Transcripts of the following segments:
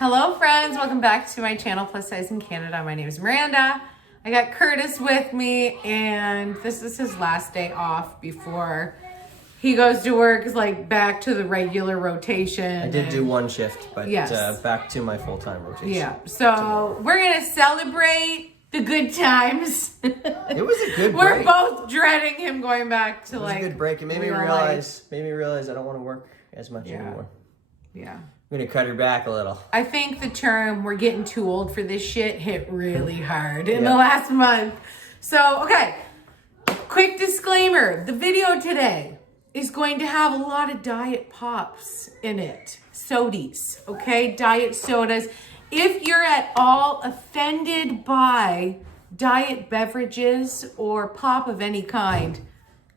Hello friends, welcome back to my channel, Plus Size in Canada. My name is Miranda. I got Curtis with me and this is his last day off before he goes to work, like back to the regular rotation. I did do one shift, but yes. Back to my full-time rotation. Yeah, so we're gonna celebrate the good times. It was a good break. We're both dreading him going back to like. It was a good break. It made me realize I don't want to work as much anymore. Yeah. I'm gonna cut her back a little. I think the term "we're getting too old for this shit" hit really hard in the last month. So, okay, quick disclaimer. The video today is going to have a lot of diet pops in it. Sodies, okay? Diet sodas. If you're at all offended by diet beverages or pop of any kind,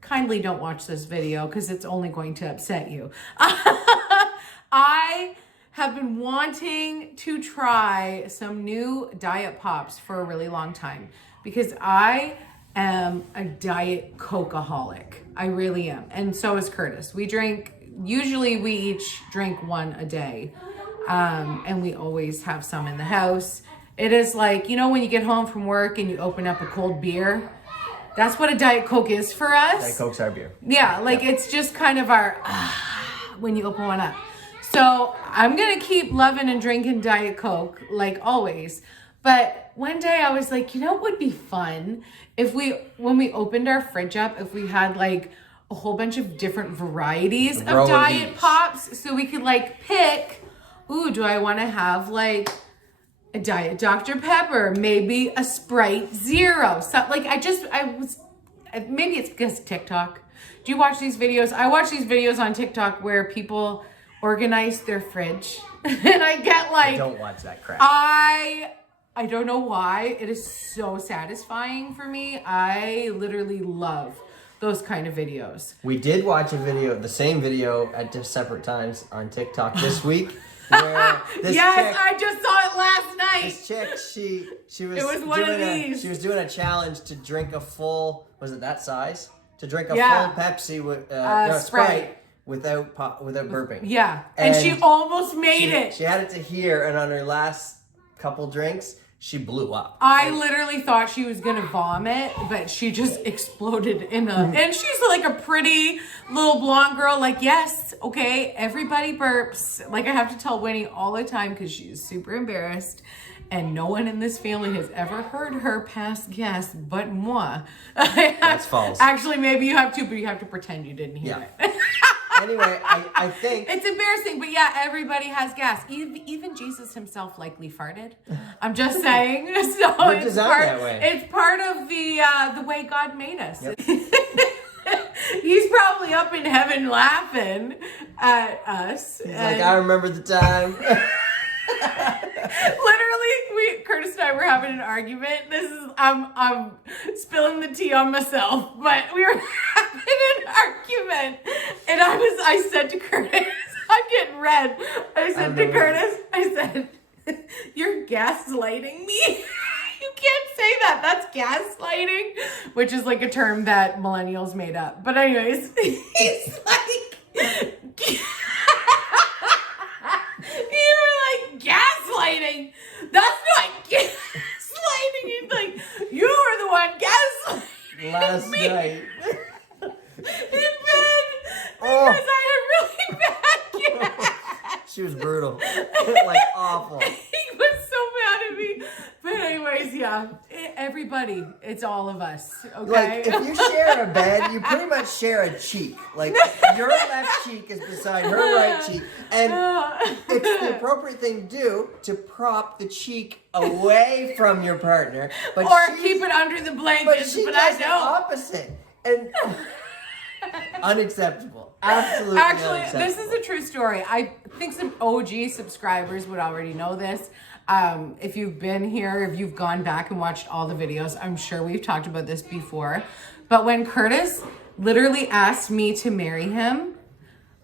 kindly don't watch this video because it's only going to upset you. I have been wanting to try some new diet pops for a really long time because I am a diet Coke-aholic. I really am. And so is Curtis. Usually we each drink one a day. And we always have some in the house. It is like, you know, when you get home from work and you open up a cold beer, that's what a Diet Coke is for us. Diet Coke's our beer. Yeah, like it's just kind of our, when you open one up. So I'm going to keep loving and drinking Diet Coke like always. But one day I was like, you know what would be fun if when we opened our fridge up, if we had like a whole bunch of different varieties of diet pops so we could like pick, ooh, do I want to have like a Diet Dr. Pepper, maybe a Sprite Zero. So like maybe it's because TikTok. Do you watch these videos? I watch these videos on TikTok where people organize their fridge and I get like, I don't watch that crap. I don't know why. It is so satisfying for me. I literally love those kind of videos. We did watch the same video at separate times on TikTok this week. Where this chick, I just saw it last night. This chick, she was. It was one of these. She was doing a challenge to drink a full. Was it that size? To drink a full Pepsi with Sprite without burping. Yeah, and she almost made it. She had it to here, and on her last couple drinks, she blew up. I literally thought she was gonna vomit, but she just exploded and she's like a pretty little blonde girl. Like, yes, okay, everybody burps. Like I have to tell Winnie all the time because she's super embarrassed. And no one in this family has ever heard her pass gas but moi. That's false. Actually, maybe you have to, but you have to pretend you didn't hear it. Anyway, I think... It's embarrassing, but yeah, everybody has gas. Even Jesus himself likely farted. I'm just saying. So we're designed that way. It's part of the way God made us. Yep. He's probably up in heaven laughing at us. He's like, I remember the time. Literally, Curtis and I were having an argument. I'm spilling the tea on myself, but we were having an argument, and I said to Curtis, I'm getting red. I said to Curtis, you're gaslighting me. You can't say that. That's gaslighting, which is like a term that millennials made up. But anyways, he's like. You were like, gaslighting? That's not gaslighting. He's like, you were the one gaslighting last me. Night. In bed. Because I had really bad gas. She was brutal. Like, awful. He was so mad at me. But anyways, yeah. Everybody, it's all of us, okay? Like, if you share a bed, you pretty much share a cheek. Like, your left cheek is beside her right cheek. And it's the appropriate thing to do to prop the cheek away from your partner. But keep it under the blankets, but I don't. The opposite. And unacceptable. Absolutely unacceptable. This is a true story. I think some OG subscribers would already know this. If you've been here, if you've gone back and watched all the videos, I'm sure we've talked about this before. But when Curtis literally asked me to marry him,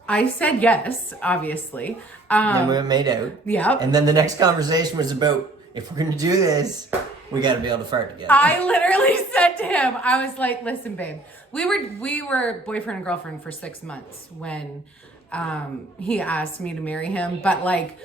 I said yes, obviously. Then we made out. Yeah. And then the next conversation was about, if we're going to do this, we got to be able to fart together. I literally said to him, I was like, listen, babe, we were boyfriend and girlfriend for 6 months when he asked me to marry him. But like,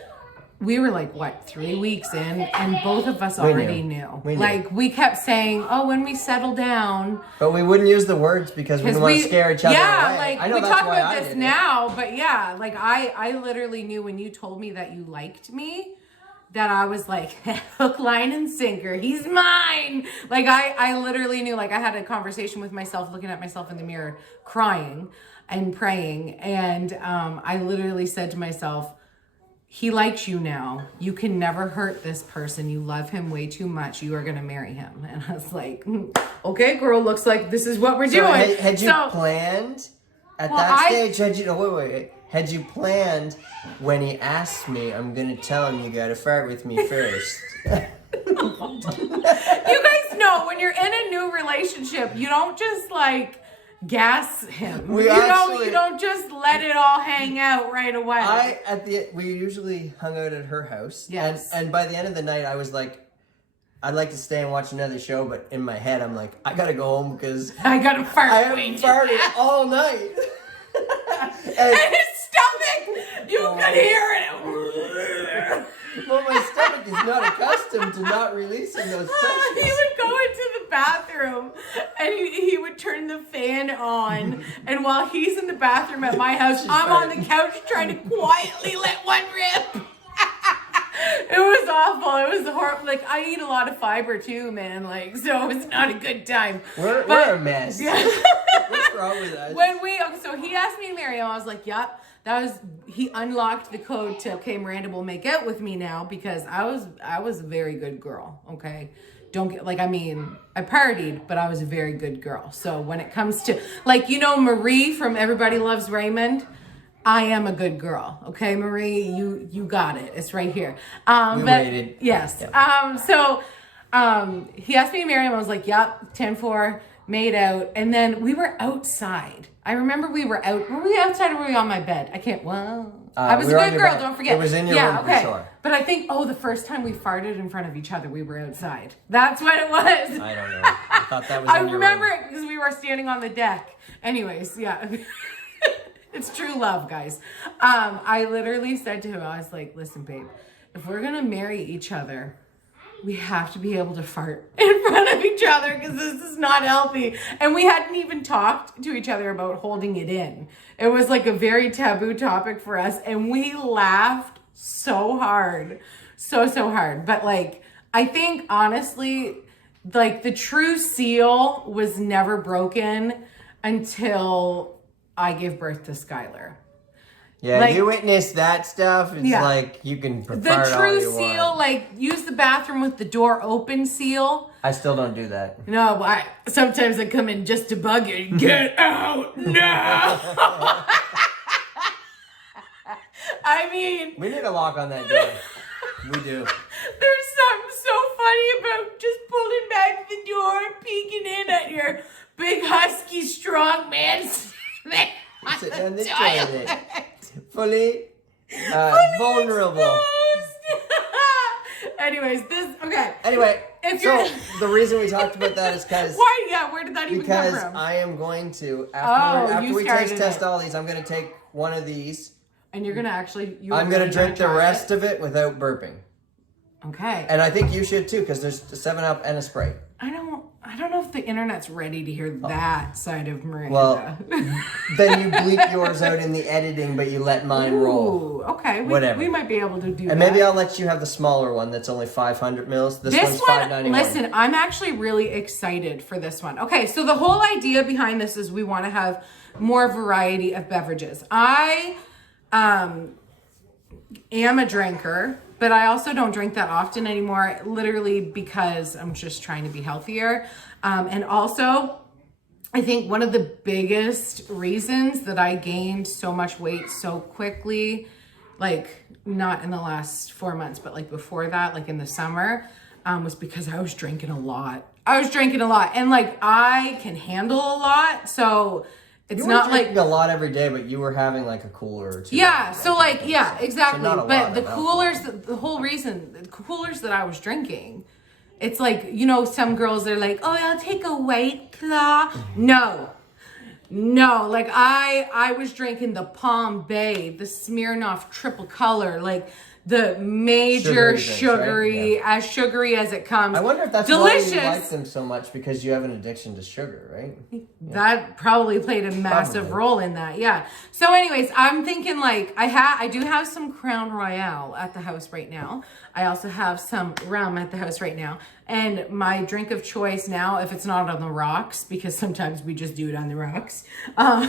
we were like, what, 3 weeks in, and both of us already knew. We knew. Like, we kept saying, oh, when we settle down. But we wouldn't use the words because we didn't want to scare each other away. Like, I know we that's talk why about I this did now, but yeah, like, I literally knew when you told me that you liked me, that I was like, hook, line, and sinker. He's mine. Like, I literally knew, like, I had a conversation with myself, looking at myself in the mirror, crying and praying. And I literally said to myself, he likes you now. You can never hurt this person. You love him way too much. You are going to marry him. And I was like, okay, girl, looks like this is what we're doing. Had you planned at that stage? Had you, wait. Had you planned when he asked me, I'm going to tell him you got to flirt with me first? You guys know when you're in a new relationship, you don't just like gas him. You don't just let it all hang out right away. We usually hung out at her house. Yes. And by the end of the night, I was like, I'd like to stay and watch another show, but in my head, I'm like, I got to go home because I got to fart. I haven't farted all night. And his stomach, you could hear it. Well, my stomach is not accustomed to not releasing those pressures. He would go into the bathroom and he would turn the fan on. And while he's in the bathroom at my house, I'm on the couch trying to quietly let one rip. It was awful. It was horrible. Like, I eat a lot of fiber too, man. Like, so it's not a good time. We're a mess. Yeah. What's wrong with us? So he asked me to marry him. I was like, yep. He unlocked the code to, okay, Miranda will make out with me now, because I was a very good girl. Okay. Don't get, like, I mean, I partied, but I was a very good girl. So when it comes to, like, you know, Marie from Everybody Loves Raymond, I am a good girl. Okay, Marie, you got it. It's right here. We waited. Yes. Yeah. He asked me to marry him. I was like, yep, 10-4, made out. And then we were outside. I remember we were out. Were we outside or were we on my bed? I can't, I was a good girl, don't forget. It was in your room for sure. But I think, the first time we farted in front of each other, we were outside. That's what it was. I don't know. I thought that was I remember it because we were standing on the deck. Anyways, yeah. It's true love, guys. I literally said to him, I was like, listen, babe, if we're going to marry each other, we have to be able to fart in front of each other because this is not healthy. And we hadn't even talked to each other about holding it in. It was like a very taboo topic for us. And we laughed so hard. So hard. But like, I think honestly, like the true seal was never broken until I gave birth to Skylar. Yeah, like, you witnessed that stuff. It's like you can fart all you want. The true seal, like use the bathroom with the door open seal. I still don't do that. No, sometimes I come in just to bug you. Get out now! I mean, we need a lock on that door. We do. There's something so funny about just pulling back the door and peeking in at your big husky strong man. Sitting on the toilet. Fully vulnerable. Anyways, Anyway, so the reason we talked about that is because... Why? Yeah, where did that even come from? Because I am going to, after we taste test all these, I'm going to take one of these. And you're going to actually... I'm going to drink the rest of it without burping. Okay. And I think you should too, because there's a 7-Up and a Sprite. I don't know if the internet's ready to hear that side of Miranda. Well, then you bleep yours out in the editing, but you let mine roll. Okay. Whatever. We might be able to do that. And maybe I'll let you have the smaller one that's only 500 mils. This one's $5.91. Listen, I'm actually really excited for this one. Okay, so the whole idea behind this is we want to have more variety of beverages. I am a drinker, but I also don't drink that often anymore, literally because I'm just trying to be healthier. And also, I think one of the biggest reasons that I gained so much weight so quickly, like not in the last 4 months, but like before that, like in the summer, was because I was drinking a lot. And like I can handle a lot, so it's not like a lot every day, but you were having like a cooler or two. Yeah, so like, yeah, exactly. So but the coolers, the whole reason, the coolers that I was drinking, it's like, you know, some girls are like, oh, I'll take a White Claw. No, like I was drinking the Palm Bay, the Smirnoff triple color, like the major sugary drinks, right? as sugary as it comes. I wonder if that's delicious. why you like them so much, because you have an addiction to sugar, right? That probably played a massive role in that. Yeah. So anyways, I'm thinking like I do have some Crown Royale at the house right now. I also have some rum at the house right now. And my drink of choice now, if it's not on the rocks, because sometimes we just do it on the rocks. Not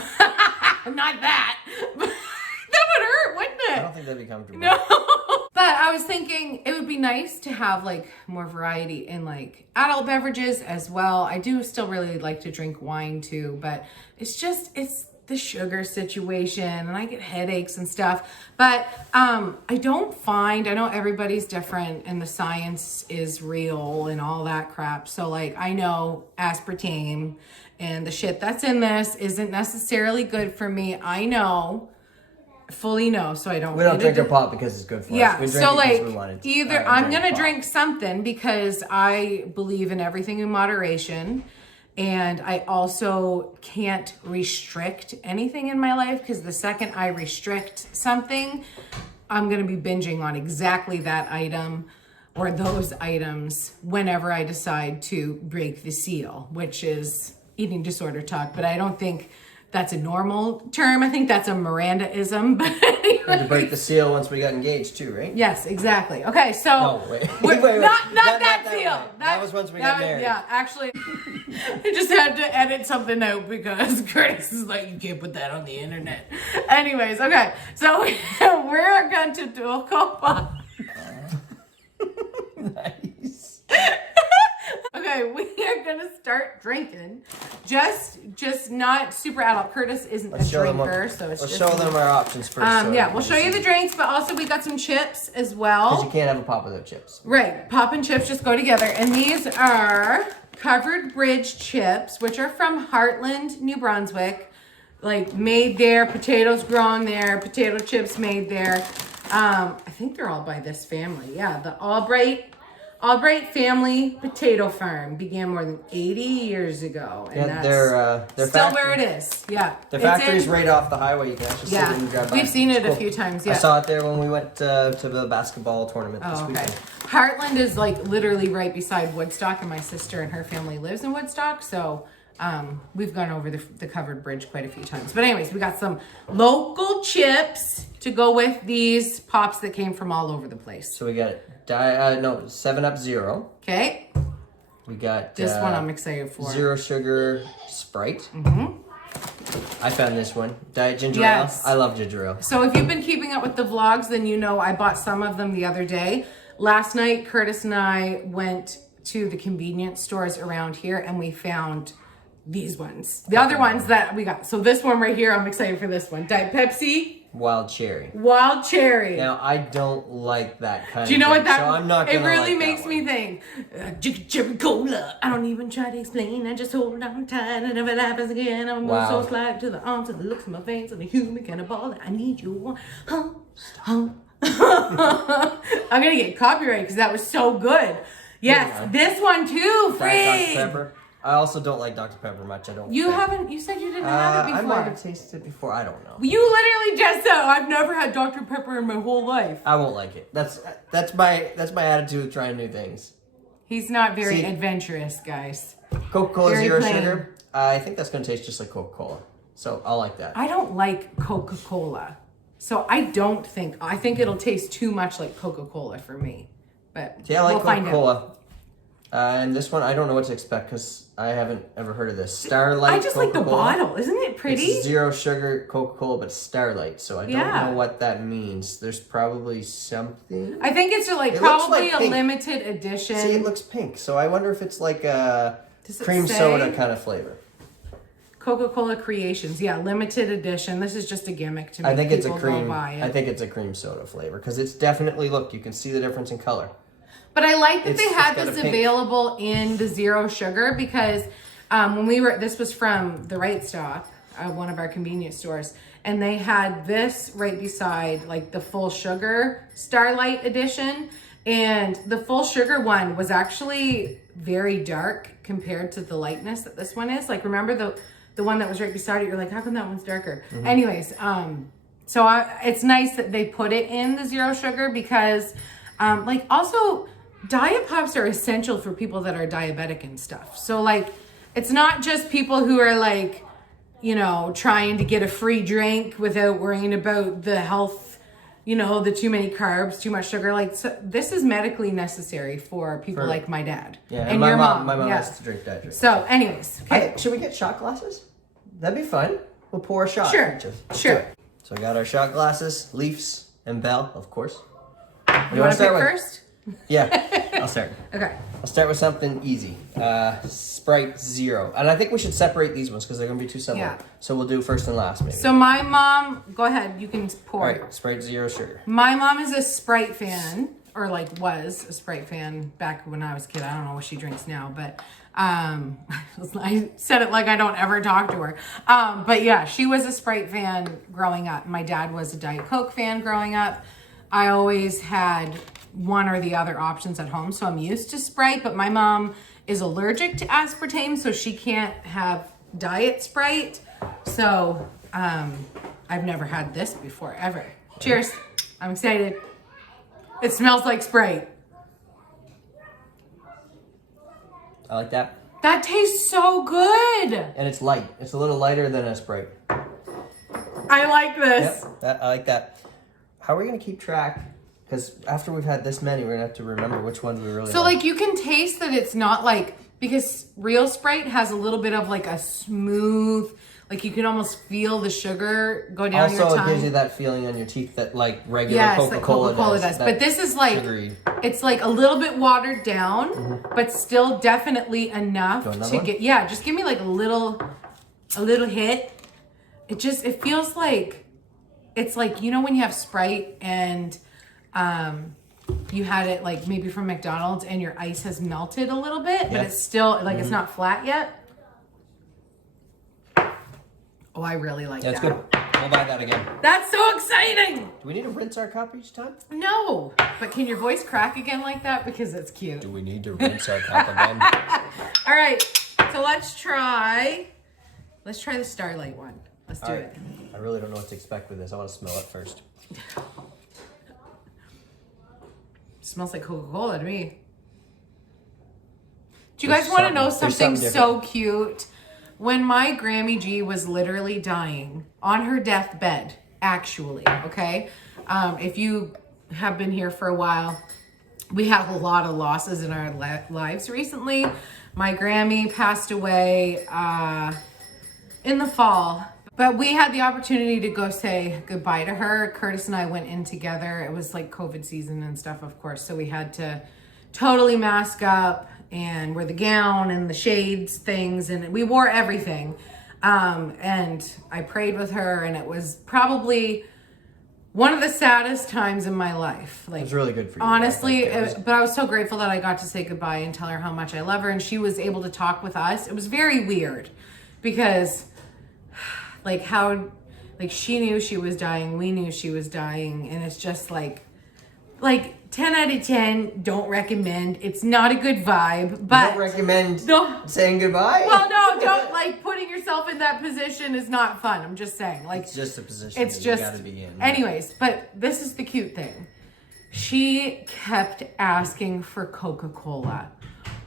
that. That would hurt, wouldn't it? I don't think that'd be comfortable. No. But I was thinking it would be nice to have like more variety in like adult beverages as well. I do still really like to drink wine too, but it's the sugar situation and I get headaches and stuff. But I know everybody's different and the science is real and all that crap. So like I know aspartame and the shit that's in this isn't necessarily good for me. I know. Fully no, so I don't. We don't drink our pop because it's good for us. Yeah, We drink so it like we wanted to. either I'm gonna drink something because I believe in everything in moderation, and I also can't restrict anything in my life because the second I restrict something, I'm gonna be binging on exactly that item or those items whenever I decide to break the seal, which is eating disorder talk. But I don't think that's a normal term. I think that's a Miranda-ism. But anyway. We had to break the seal once we got engaged too, right? Yes, exactly. Okay, so No, wait. Wait. not that seal. Way. That was once we got married. Yeah, actually, I just had to edit something out because Curtis is like, you can't put that on the internet. Anyways, okay, so we're going to do a couple. Nice. Okay, we are gonna start drinking. Just not super adult. Curtis isn't a drinker, so it's let's show them our options first. Yeah, we'll show you the drinks, but also we got some chips as well. Because you can't have a pop without chips. Right, pop and chips just go together. And these are Covered Bridge chips, which are from Heartland, New Brunswick. Like made there, potatoes grown there, potato chips made there. I think they're all by this family. Yeah, the Albright Family Potato Farm began more than 80 years ago. And Yeah, they're still factory, where it is. Yeah. The factory's right off the highway. You can actually see it and grab We've seen it a few times, yeah. I saw it there when we went to the basketball tournament this weekend. Heartland is like literally right beside Woodstock, and my sister and her family lives in Woodstock, so we've gone over the Covered Bridge quite a few times. But anyways, we got some local chips to go with these pops that came from all over the place. So we got 7-Up Zero. Okay. We got this one I'm excited for. Zero sugar Sprite. I found this one. Diet ginger ale. I love ginger ale. So if you've been keeping up with the vlogs, then you know I bought some of them the other day. Last night, Curtis and I went to the convenience stores around here and we found these ones. The other ones that we got. So this one right here, I'm excited for this one. Diet Pepsi. Wild cherry. Wild cherry. Now, I don't like that kind of Do you know what that, so I'm not gonna it really like makes me think, cherry cola. I don't even try to explain, I just hold on tight and if it happens again, I'm gonna so slide to the arms and the looks in my face and the human cannonball that I need you. I'm gonna get copyrighted because that was so good. Yes, this one too, free. Dr. Pepper. I also don't like Dr. Pepper much. I don't. You haven't. You said you didn't have it before. I might have tasted it before. I don't know. You literally just said I've never had Dr. Pepper in my whole life. I won't like it. That's my attitude with trying new things. He's not very adventurous, guys. Coca-Cola Zero Sugar. I think that's gonna taste just like Coca-Cola. So I'll like that. I don't like Coca-Cola, so I think it'll taste too much like Coca-Cola for me. But yeah, I like Coca-Cola. And this one, I don't know what to expect because I haven't ever heard of this. Starlight I just Coca-Cola. like the bottle. Isn't it pretty? It's zero sugar Coca-Cola, but Starlight. So I don't know what that means. There's probably something. I think it's probably a limited edition. See, it looks pink. So I wonder if it's like a cream soda kind of flavor. Coca-Cola Creations. Yeah, limited edition. This is just a gimmick to make people go buy it. I think it's a cream soda flavor because it's definitely, look, you can see the difference in color. But I like that they had this available in the zero sugar because this was from the Right Stop, one of our convenience stores, and they had this right beside like the full sugar Starlight edition. And the full sugar one was actually very dark compared to the lightness that this one is. Like, remember the one that was right beside it? You're like, how come that one's darker? Anyways, it's nice that they put it in the zero sugar because, like, also diet pops are essential for people that are diabetic and stuff. So like, it's not just people who are like, you know, trying to get a free drink without worrying about the health, you know, the too many carbs, too much sugar. Like, so this is medically necessary for people like my dad. Yeah, and your mom. My mom has to drink that drink. So anyways, okay. Should we get shot glasses? That'd be fun. We'll pour a shot. Sure, sure. So I got our shot glasses, Leafs, and Bell, of course. You want to pick first? Yeah, I'll start. Okay. I'll start with something easy. Sprite Zero. And I think we should separate these ones because they're going to be too similar. Yeah. So we'll do first and last, maybe. So my mom, go ahead, you can pour. All right, Sprite Zero sugar. My mom is a Sprite fan, or like was a Sprite fan back when I was a kid. I don't know what she drinks now, but I said it like I don't ever talk to her. But yeah, she was a Sprite fan growing up. My dad was a Diet Coke fan growing up. I always had one or the other options at home, so I'm used to Sprite, but my mom is allergic to aspartame, so she can't have diet Sprite. So I've never had this before, ever. Cheers. I'm excited. It smells like Sprite. I like that. That tastes so good. And it's light. It's a little lighter than a Sprite. I like this. Yep, I like that. How are we going to keep track? Because after we've had this many, we're going to have to remember which ones we really So like you can taste that it's not like, because real Sprite has a little bit of like a smooth, like you can almost feel the sugar go down your tongue. Also, it gives you that feeling on your teeth that like regular Coca-Cola does. But this is like, sugary. It's like a little bit watered down, but still definitely enough to get, just give me like a little hit. It feels like, it's like, you know, when you have Sprite and you had it like maybe from McDonald's and your ice has melted a little bit, but it's still like it's not flat yet. Oh, I really like that. That's good. We'll buy that again. That's so exciting. Do we need to rinse our cup each time? No, but can your voice crack again like that? Because it's cute. Do we need to rinse our cup again? All right, so let's try the Starlight one. Let's do it. I really don't know what to expect with this. I want to smell it first. Smells like Coca-Cola to me. Do you guys want to know something so cute? When my Grammy G was literally dying on her deathbed, actually, okay? If you have been here for a while, we have a lot of losses in our lives recently. My Grammy passed away in the fall, but we had the opportunity to go say goodbye to her. Curtis and I went in together. It was like COVID season and stuff, of course, so we had to totally mask up and wear the gown and the shades things, and we wore everything. And I prayed with her, and it was probably one of the saddest times in my life. Like, it was really good for you. Honestly, but I was so grateful that I got to say goodbye and tell her how much I love her, and she was able to talk with us. It was very weird because she knew she was dying, we knew she was dying, and it's just like 10 out of 10, don't recommend. It's not a good vibe, but... Don't recommend saying goodbye? Well, no, don't, putting yourself in that position is not fun. I'm just saying, it's just a position you gotta be in. Anyways, but this is the cute thing. She kept asking for Coca-Cola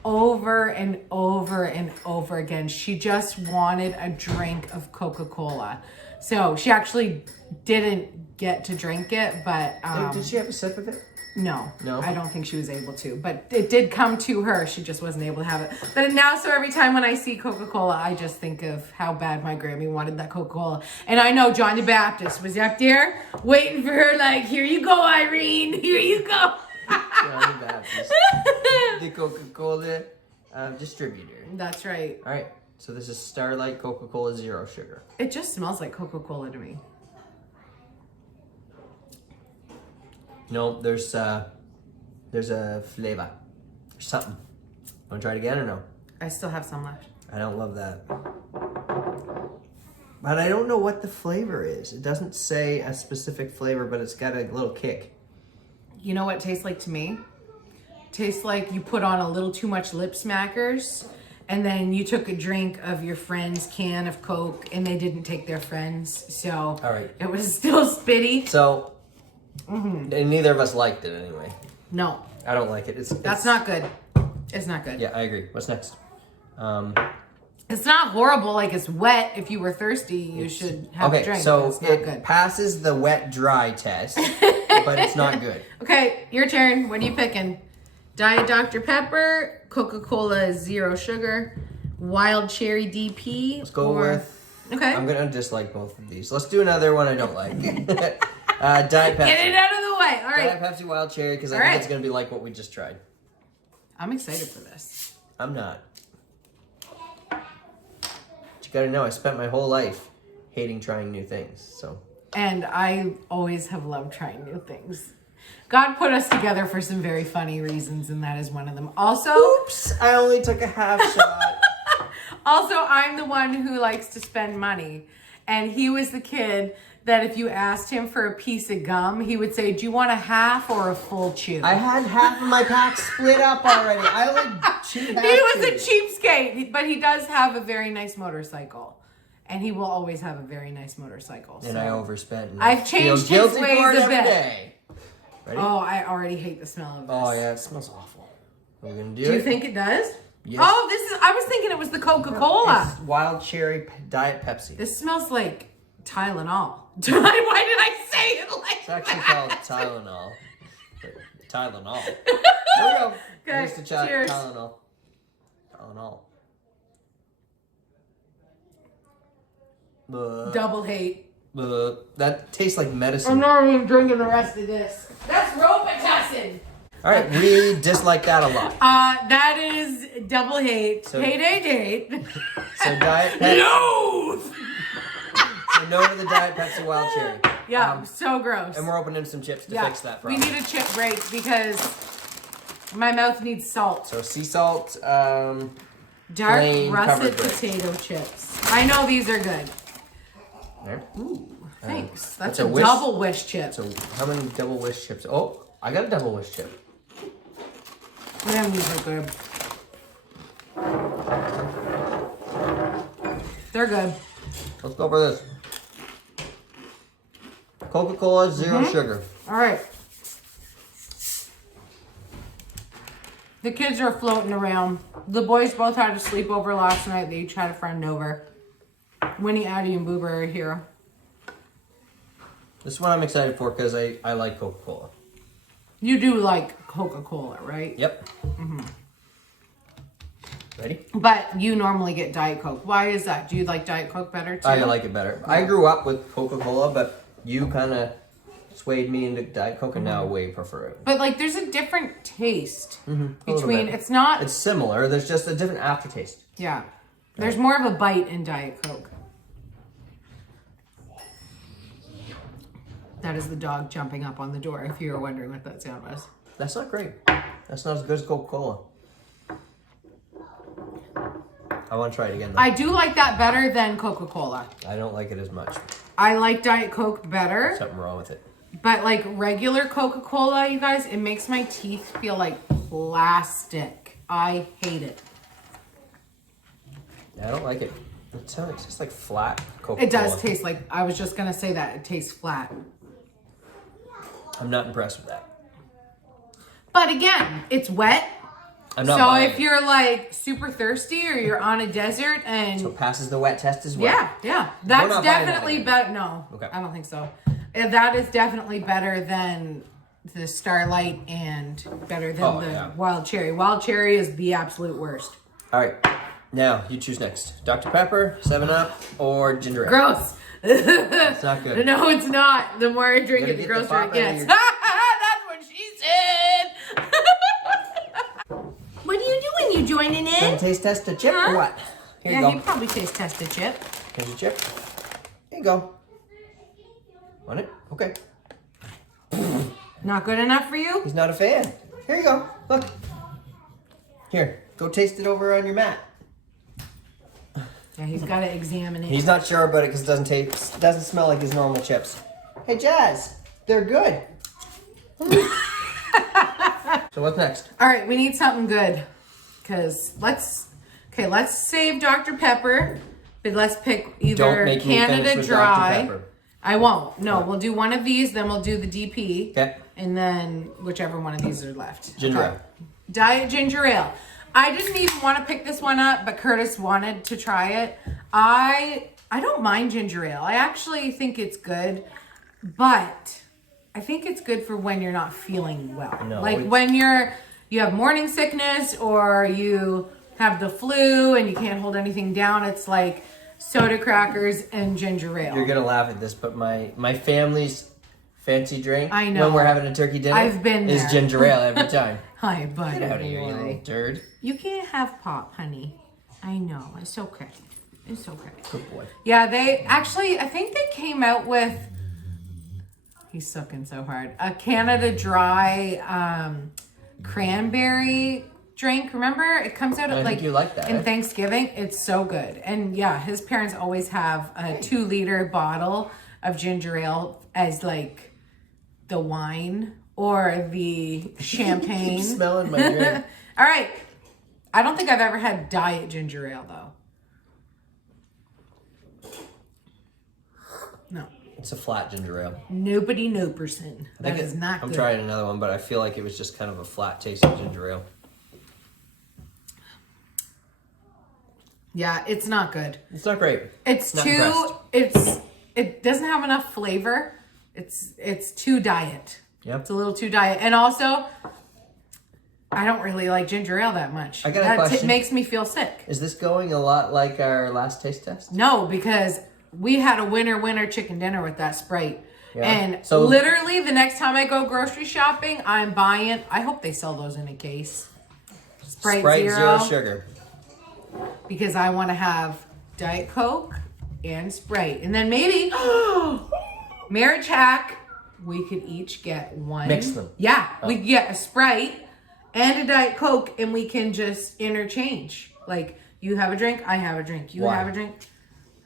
over and over and over again. She just wanted a drink of Coca-Cola. So she actually didn't get to drink it, but... Did she have a sip of it? No, I don't think she was able to, but it did come to her. She just wasn't able to have it. But now, so every time when I see Coca-Cola, I just think of how bad my Grammy wanted that Coca-Cola. And I know John the Baptist was up there waiting for her, like, here you go, Irene, here you go. John the Baptist, the Coca-Cola distributor. That's right. All right, so this is Starlight Coca-Cola Zero Sugar. It just smells like Coca-Cola to me. No, there's a flavor. There's something. Want to try it again or no? I still have some left. I don't love that. But I don't know what the flavor is. It doesn't say a specific flavor, but it's got a little kick. You know what it tastes like to me? It tastes like you put on a little too much lip smackers and then you took a drink of your friend's can of Coke, and they didn't take their friends, so All right. it was still spitty. So, and neither of us liked it anyway. No. I don't like it. That's not good. It's not good. Yeah, I agree. What's next? It's not horrible, like it's wet. If you were thirsty, you should have a drink. So it's not it good. passes the wet dry test, but it's not good. Okay, your turn. What are you picking? Diet Dr. Pepper, Coca-Cola Zero Sugar, Wild Cherry DP. Let's go with... Okay. I'm going to dislike both of these. Let's do another one I don't like. Diet Pepsi. Get it out of the way. All right. Diet Pepsi Wild Cherry, because I think it's going to be like what we just tried. I'm excited for this. I'm not. But you got to know, I spent my whole life hating trying new things, so... And I always have loved trying new things. God put us together for some very funny reasons, and that is one of them. Also... Oops! I only took a half shot. Also, I'm the one who likes to spend money. And he was the kid that if you asked him for a piece of gum, he would say, do you want a half or a full chew? I had half of my pack split up already. I only chewed half. He was a cheapskate, but he does have a very nice motorcycle. And he will always have a very nice motorcycle. And so. I overspent. And I've changed feel his guilty ways for it a every bit. day. Ready? Oh, I already hate the smell of this. Oh, yeah, it smells awful. Are we going to do it? Do you think it does? Yes. Oh, I was thinking it was the Coca-Cola. It's Wild Cherry Diet Pepsi. This smells like Tylenol. Why did I say it like It's actually that? called Tylenol. Tylenol. There we go. Okay, Here's the cheers. Tylenol. Tylenol. Double hate. That tastes like medicine. I'm not even drinking the rest of this. That's Robitussin. All right, we dislike that a lot. That is double hate. So- Hate. So Diet Pepsi. No! So no to the Diet Pepsi Wild Cherry. Yeah, so gross. And we're opening some chips to fix that we problem. need a chip break because my mouth needs salt. So sea salt, Dark plain russet covered bread. potato chips. I know these are good. There. Ooh, thanks. That's That's a a wish- double wish chip. So how many double wish chips? Oh, I got a double wish chip. Man, these are good. They're good. Let's go for this. Coca-Cola Zero Sugar. All right. The kids are floating around. The boys both had a sleepover last night. They each had a friend over. Winnie, Addie, and Boober are here. This one I'm excited for because I like Coca-Cola. You do like Coca-Cola, right? Yep. Ready? But you normally get Diet Coke. Why is that? Do you like Diet Coke better too? I like it better. I grew up with Coca-Cola, but you kind of swayed me into Diet Coke, and now I way prefer it. But like, there's a different taste little between. bit. It's not. It's similar. There's just a different aftertaste. Yeah. There's more of a bite in Diet Coke. That is the dog jumping up on the door, if you were wondering what that sound was. That's not great. That's not as good as Coca-Cola. I want to try it again, though. I do like that better than Coca-Cola. I don't like it as much. I like Diet Coke better. Something wrong with it. But like regular Coca-Cola, you guys, it makes my teeth feel like plastic. I hate it. Yeah, I don't like it. It's just like flat Coca-Cola. It does taste like, I was just going to say that. It tastes flat. I'm not impressed with that. But again, it's wet. I'm not So buying if it. you're like super thirsty or you're on a desert and... So it passes the wet test as well. Yeah. We're That's not buying that definitely again. better. No, Okay. I don't think so. That is definitely better than the Starlight and better than the Wild Cherry. Wild Cherry is the absolute worst. All right. Now, you choose next. Dr. Pepper, 7-Up, or ginger ale. Gross. It's not good. No, it's not. The more I drink You it, the gotta get the grosser it pop out of gets. your- That's what she said. What are you doing? You joining Want in? to taste test a chip Huh? or what? Here you Yeah, go. he probably taste test a chip. Here's your chip. Here you go. Want it? Okay. Not good enough for you? He's not a fan. Here you go. Look. Here. Go taste it over on your mat. Yeah, he's got to examine it. He's not sure about it because it doesn't smell like his normal chips. Hey, Jazz. They're good. So what's next? All right, we need something good. Because let's Okay, let's save Dr. Pepper, but let's pick either Don't make me Canada finish with Dry. Dr. Pepper. I won't. No, we'll do one of these, then we'll do the DP. Okay. And then whichever one of these are left. Ginger Okay. ale. Diet ginger ale. I didn't even want to pick this one up, but Curtis wanted to try it. I don't mind ginger ale. I actually think it's good, but I think it's good for when you're not feeling well. No, like when you have morning sickness or you have the flu and you can't hold anything down. It's like soda crackers and ginger ale. You're gonna laugh at this, but my family's fancy drink I know. when we're having a turkey dinner I've been is there. ginger ale every time. Hi, buddy. Get out of here, you little turd. You can't have pop, honey. I know. It's okay. It's okay. Good boy. Yeah, they actually, I think they came out with, he's sucking so hard, a Canada Dry cranberry drink. Remember? It comes out I at think you like that, in eh? Thanksgiving. It's so good. And yeah, his parents always have a 2-liter bottle of ginger ale as like the wine or the champagne. Keep smelling my drink. All right. I don't think I've ever had diet ginger ale though. No. It's a flat ginger ale. Nobody no person. That is not I'm good. trying another one, but I feel like it was just kind of a flat tasting ginger ale. Yeah, it's not good. It's not great. It's Not too impressed. it doesn't have enough flavor. It's too diet. Yep. It's a little too diet. And also I don't really like ginger ale that much. I got a That question. makes me feel sick. Is this going a lot like our last taste test? No, because we had a winter chicken dinner with that Sprite. Yeah. And So- literally the next time I go grocery shopping, I'm buying, I hope they sell those in a case. Sprite Zero sugar. Because I want to have Diet Coke and Sprite. And then maybe, marriage hack, we could each get one. Mix them. Yeah, we could get a Sprite and a Diet Coke and we can just interchange. Like, you have a drink, I have a drink. You Why? have a drink.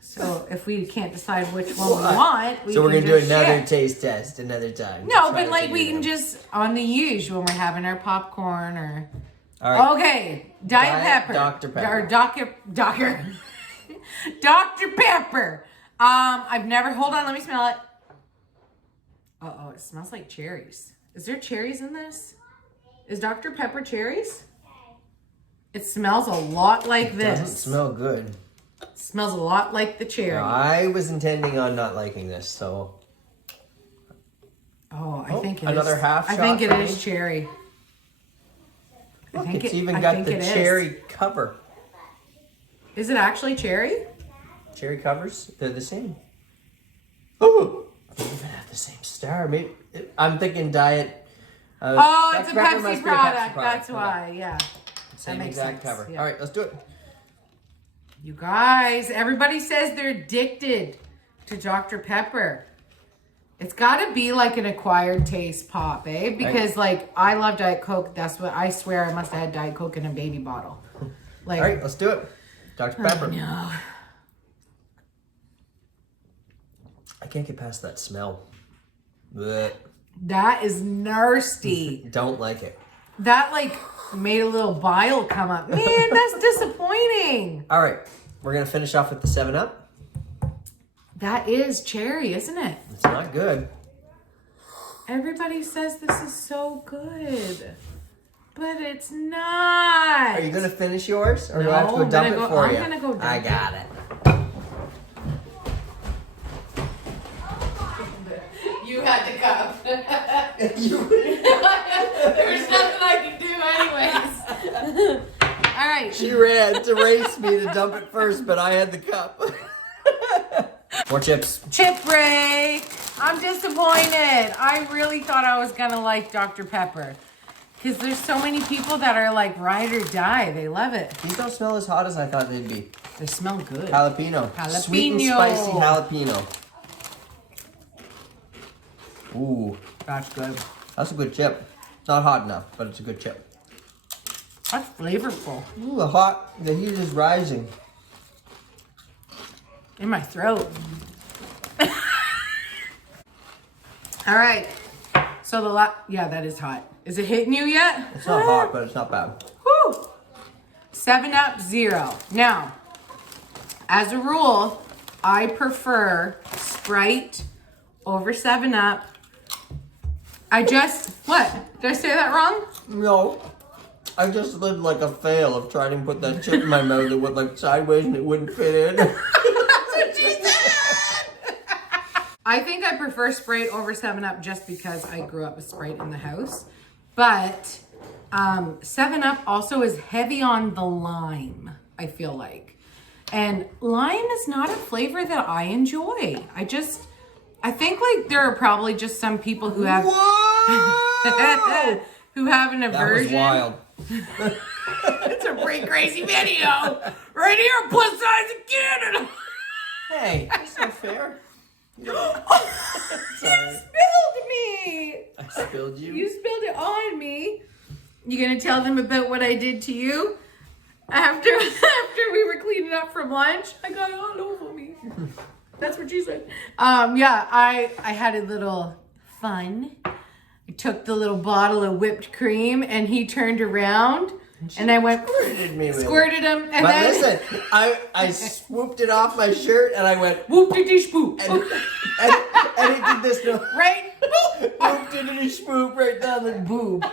So if we can't decide which one we want, So we're can gonna do just another share. taste test another time. No, Try but to like figure we it can out. just, on the usual when we're having our popcorn or... All right. Okay, Diet Pepper. Dr. Pepper. Or Dr. Pepper. I've never, hold on, let me smell it. Uh-oh, it smells like cherries. Is there cherries in this? Is Dr. Pepper cherries? It smells a lot like this. Doesn't smell good. It smells a lot like the cherry. I was intending on not liking this, so Oh, I think it another is. half I shot think it for is me? cherry. look, think it's it- even I got think the it is. cherry cover. Is it actually cherry? Cherry covers, they're the same. Oh, they even have the same star. Maybe I'm thinking diet. Oh, it's a Dr. Pepper Pepsi must be a product. Pepsi That's Okay. why, yeah. Same makes exact sense, cover. yeah. All right, let's do it. You guys, everybody says they're addicted to Dr. Pepper. It's got to be like an acquired taste pop, eh? Because like I love Diet Coke. That's what I swear I must have had Diet Coke in a baby bottle. Like, All right, let's do it. Dr. Pepper. no. I can't get past that smell. Blech. That is nasty. Don't like it. That like made a little bile come up. Man, that's disappointing. All right, we're gonna finish off with the 7-Up. That is cherry, isn't it? It's not good. Everybody says this is so good. But it's not. Are you gonna finish yours, or do I No, have to go I'm dump gonna it go- for I'm you? gonna go dump I it. got it. You had the cup. You- There's nothing I can do anyways. All right. She ran to race me to dump it first, but I had the cup. More chips. Chip break. I'm disappointed. I really thought I was going to like Dr. Pepper. Because there's so many people that are like ride or die. They love it. These don't smell as hot as I thought they'd be. They smell good. Jalapeno. Sweet and Jalapeno. spicy jalapeno. Ooh, That's good. that's a good chip. Not hot enough, but it's a good chip. That's flavorful. Ooh, the heat is rising. In my throat. All right. So yeah, that is hot. Is it hitting you yet? It's not hot, but it's not bad. Woo! 7-Up Zero. Now, as a rule, I prefer Sprite over 7-Up. What? Did I say that wrong? No. I just lived like a fail of trying to put that chip in my mouth that went like sideways and it wouldn't fit in. That's what she said! I think I prefer Sprite over 7-Up just because I grew up with Sprite in the house. But 7-Up also is heavy on the lime, I feel like. And lime is not a flavor that I enjoy. I think like there are probably just some people who have who have an aversion. That was wild. It's a pretty crazy video. Right here, plus size in Canada. Hey, that's not fair. You spilled me. I spilled you? You spilled it on me. You gonna tell them about what I did to you? After we were cleaning up from lunch, I got it all over me. That's what she said. Yeah, I had a little fun. I took the little bottle of whipped cream and he turned around and I went squirted him and but then listen, I swooped it off my shirt and I went whoop-de-dee-spoop. And he did this right? whoop-de-dee-spoop right down the boob.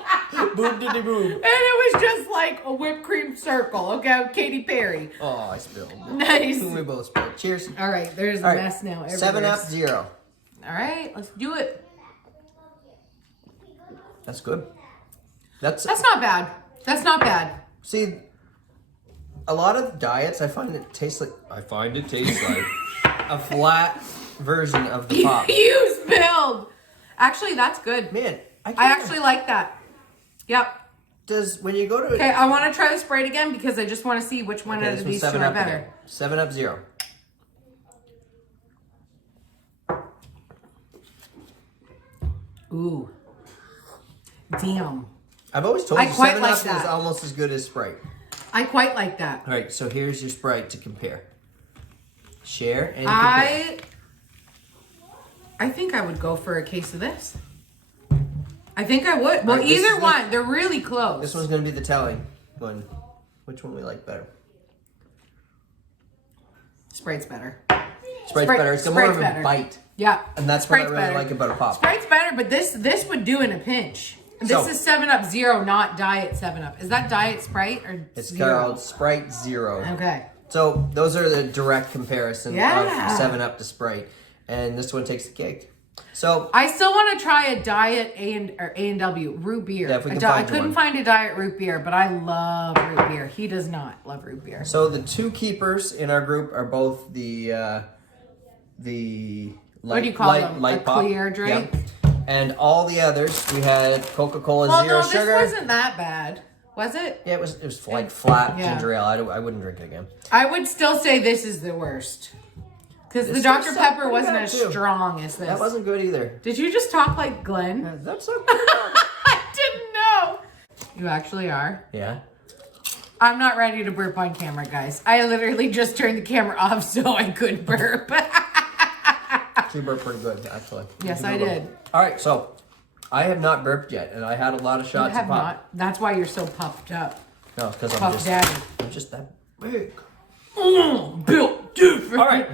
Boob-de-dee-boob. And it was just like a whipped cream circle, okay? Katy Perry. Oh, I spilled. Nice. We both spilled. Cheers. All right, there's a mess now. 7-Up Zero. All right, let's do it. That's good. That's not bad. That's not bad. See, a lot of diets, I find it tastes like a flat version of the pop. You spilled. Actually, that's good. Man, I actually like that. Yep. When you go to Okay, I want to try the Sprite again because I just want to see which one of these two are better. 7-Up Zero. Ooh. Damn. I've always told you 7-Up like is that. almost as good as Sprite. I quite like that. All right, so here's your Sprite to compare. Share and compare. I think I would go for a case of this. I think I would. Well, either one. They're really close. This one's going to be the telling one. Which one we like better? Sprite's better. Sprite's better. It's got more of a bite. Yeah. And that's what I really like about a pop. Sprite's better, but this would do in a pinch. This is 7-Up Zero, not Diet 7-Up. Is that Diet Sprite or It's Zero? called Sprite Zero. Okay. So those are the direct comparison of 7-Up to Sprite. And this one takes the cake. So I still want to try a Diet A&W root beer. Yeah, if we can I find couldn't one. find a Diet root beer, but I love root beer. He does not love root beer. So the two keepers in our group are both the What do you call them? light a pop. clear drink? Yep. And all the others, we had Coca-Cola Zero Sugar. This wasn't that bad, was it? Yeah, it was like flat Yeah. ginger ale. I wouldn't drink it again. I would still say this is the worst. Because the This Dr. was Pepper pretty wasn't bad, as too. strong as this. That wasn't good either. Did you just talk like Glenn? That's not good. I didn't know. You actually are. Yeah. I'm not ready to burp on camera, guys. I literally just turned the camera off so I could burp. You burped pretty good, actually. Yes, I did. All right, so I have not burped yet, and I had a lot of shots You have of pop. not. That's why you're so puffed up. No, because Puff Daddy. I'm just that big. Built different. All right.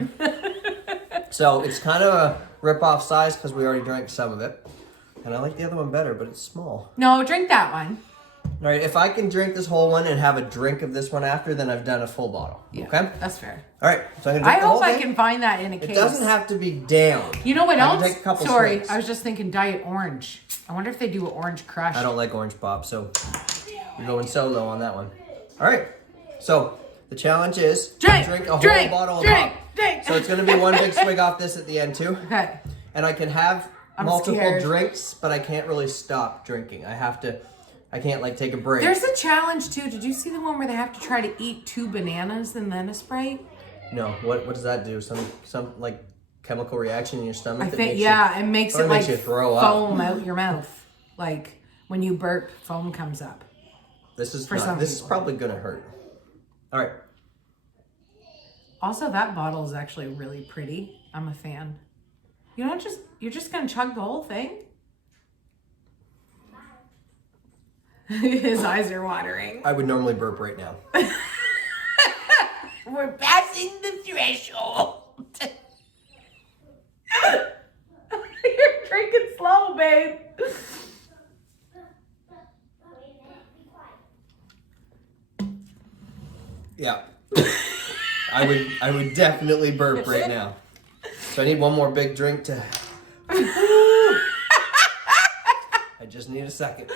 So it's kind of a rip-off size because we already drank some of it. And I like the other one better, but it's small. No, drink that one. All right, if I can drink this whole one and have a drink of this one after, then I've done a full bottle. Yeah, Okay? that's fair. All right, so I'm going to drink the whole I hope thing. I can find that in a case. It doesn't have to be down. You know what I can else? take a couple Sorry, swigs. I was just thinking Diet Orange. I wonder if they do an Orange Crush. I don't like orange pop, so you're going solo on that one. All right, so the challenge is drink a whole bottle of pop. Drink. So it's going to be one big swig off this at the end too. Okay. And I can have multiple scared. drinks, but I can't really stop drinking. I can't like take a break. There's a challenge too. Did you see the one where they have to try to eat 2 bananas and then a Sprite? No, what does that do? Some like chemical reaction in your stomach? I think it makes it like you throw up. foam out your mouth. Like when you burp, foam comes up. This is some people. probably gonna hurt. All right. Also, that bottle is actually really pretty. I'm a fan. You're just gonna chug the whole thing? His eyes are watering. I would normally burp right now. We're passing the threshold. You're drinking slow, babe. Yeah. I would definitely burp right now. So I need one more big drink to... I just need a second.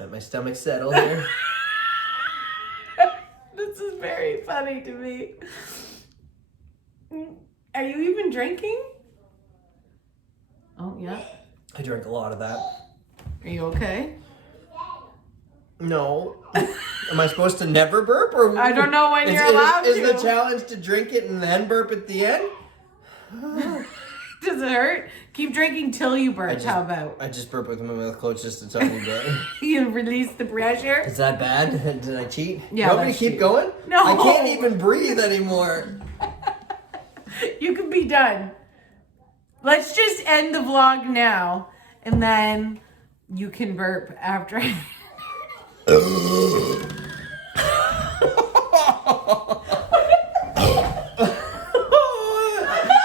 Let my stomach settle here. This is very funny to me. Are you even drinking? Oh, yeah. I drank a lot of that. Are you okay? No. Am I supposed to never burp? Or I don't know when you're allowed is to. the challenge to drink it and then burp at the end? Does it hurt? Keep drinking till you burp. How about? I just burp with my mouth closed just a tiny bit. You release the pressure? Is that bad? Did I cheat? Yeah. You want me to keep going? No. I can't even breathe anymore. You can be done. Let's just end the vlog now, and then you can burp after.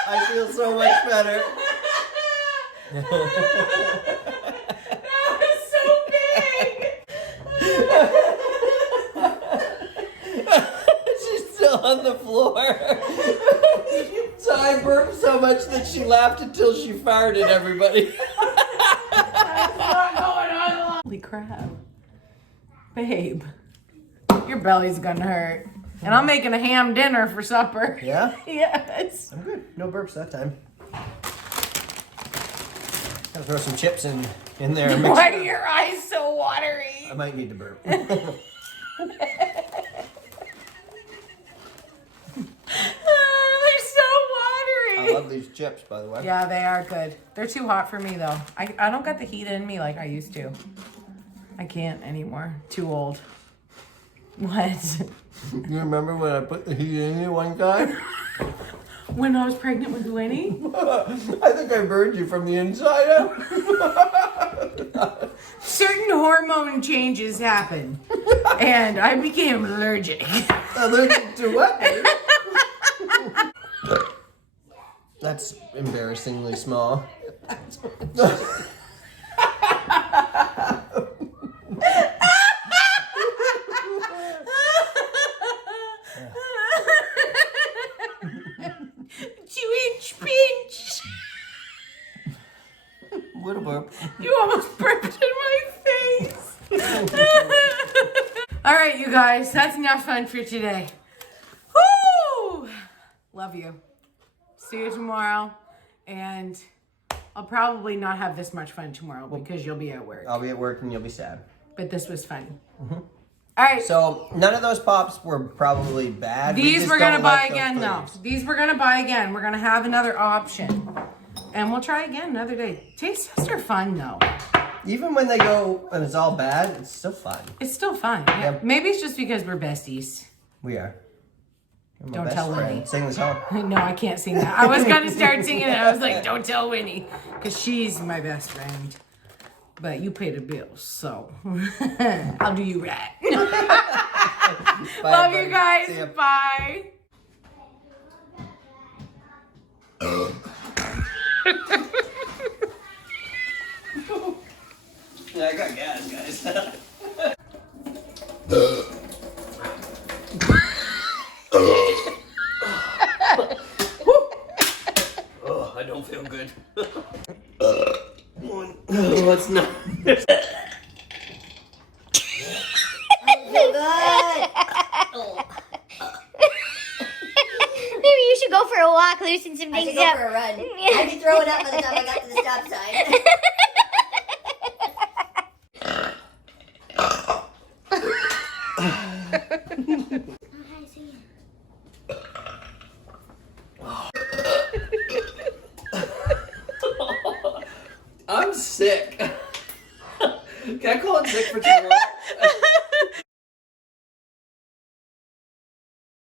I feel so much better. That was so big. She's still on the floor. So I burped so much that she laughed until she farted, everybody. That's not going on. Holy crap. Babe, your belly's gonna hurt. And I'm making a ham dinner for supper. Yeah? Yes. I'm good. No burps that time. Gotta throw some chips in there. And mix Why it are up. your eyes so watery? I might need to burp. They're so watery. I love these chips, by the way. Yeah, they are good. They're too hot for me, though. I don't got the heat in me like I used to. I can't anymore. Too old. What? You remember when I put the heat in you one time? When I was pregnant with Winnie? I think I burned you from the inside out. Certain hormone changes happened. And I became allergic. Allergic to what? That's embarrassingly small. What a burp. You almost burped in my face. All right, you guys, that's enough fun for today. Woo! Love you. See you tomorrow. And I'll probably not have this much fun tomorrow because you'll be at work. I'll be at work and you'll be sad. But this was fun. Mm-hmm. All right. So none of those pops were probably bad. These we're going to buy again, though. These we're going to buy again. We're going to have another option. And we'll try again another day. Taste tests are fun, though. Even when they go and it's all bad, it's still fun. It's still fun. Yeah. Maybe it's just because we're besties. We are. You're my Don't best tell friend. Winnie. Sing the song. No, I can't sing that. I was going to start singing it. I was like, don't tell Winnie. Because she's my best friend. But you pay the bills, so I'll do you right. Bye, Love everybody. you guys. See ya. Bye. Yeah, I got gas, guys. Oh, I don't feel good. Let's not. Maybe you should go for a walk, loosen some I should things go up. for a run. I'd be throwing up by the time I got to the stop sign. I'm sick. Can I call it sick for tomorrow?